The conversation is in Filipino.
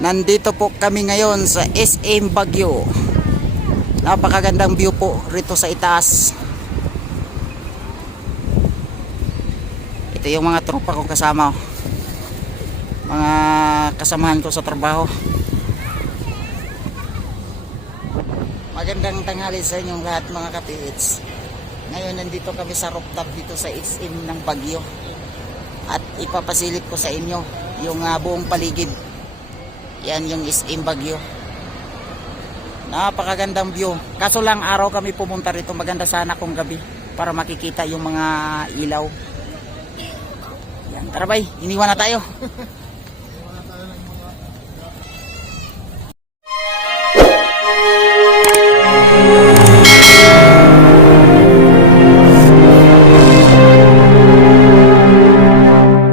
Nandito po kami ngayon sa SM Baguio. Napakagandang view po rito sa itaas. Ito yung mga tropa kong kasama, mga kasamahan ko sa trabaho. Magandang tanghali sa inyong lahat mga ka-PH. Ngayon nandito kami sa rooftop dito sa SM ng Baguio. At ipapasilip ko sa inyo yung buong paligid. Yan yung SM Baguio. Napakagandang view. Kaso lang araw kami pumunta rito. Maganda sana kung gabi para makikita yung mga ilaw. Yan, tara bay, iniwan na tayo.